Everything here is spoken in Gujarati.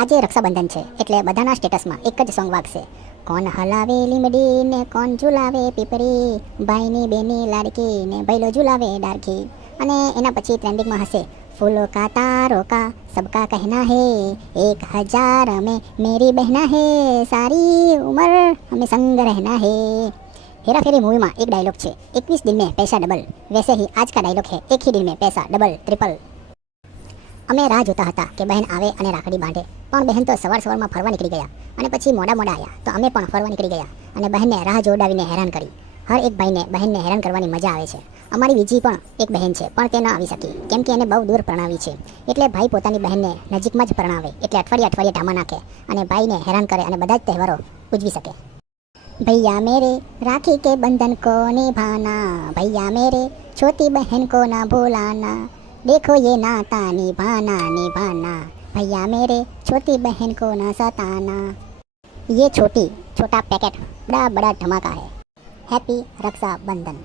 આજે રક્ષાબંધન છે એટલે બધાના સ્ટેટસમાં એક જ સોંગ વાગશે. કોણ હલાવે લીમડી ને કોણ ઝુલાવે પીપળી, ભાઈની બેની લાડકી ને ભૈલો ઝુલાવે ડારકી. અને એના પછી ટ્રેન્ડિંગમાં હશે ફૂલો કા તારો કા સબકા કહેના હે, 1000 में मेरी बहना है, सारी उम्र हमें संग रहना है. हेरा फेरी मूवी में एक डायलॉग है, 21 दिन में पैसा डबल. वैसे ही आज का डायलॉग है, एक ही दिन में पैसा डबल ट्रिपल. અમે રાહ જોતા હતા કે બહેન આવે અને રાખડી બાંધે, પણ બહેન તો સવારમાં ફરવા નીકળી ગયા અને પછી મોડા આવ્યા તો અમે પણ ફરવા નીકળી ગયા અને બહેનને રાહ જોડાવીને હેરાન કરી. હર એક ભાઈને બહેનને હેરાન કરવાની મજા આવે છે. અમારી બીજી પણ એક બહેન છે પણ તે ન આવી શકી કેમ કે એને બહુ દૂર પરણાવી છે. એટલે ભાઈ પોતાની બહેનને નજીકમાં જ પરણાવે એટલે અઠવાડિયે ઢામા નાખે અને ભાઈને હેરાન કરે અને બધા જ તહેવારો ઉજવી શકે. भैया मेरे राखी के बंधन को निभाना, भैया मेरे छोटी बहन को ना भूलाना, देखो ये नाता निभाना निभाना, भैया मेरे छोटी बहन को ना सताना. ये छोटा पैकेट बड़ा धमाका है. हैप्पी रक्षाबंधन.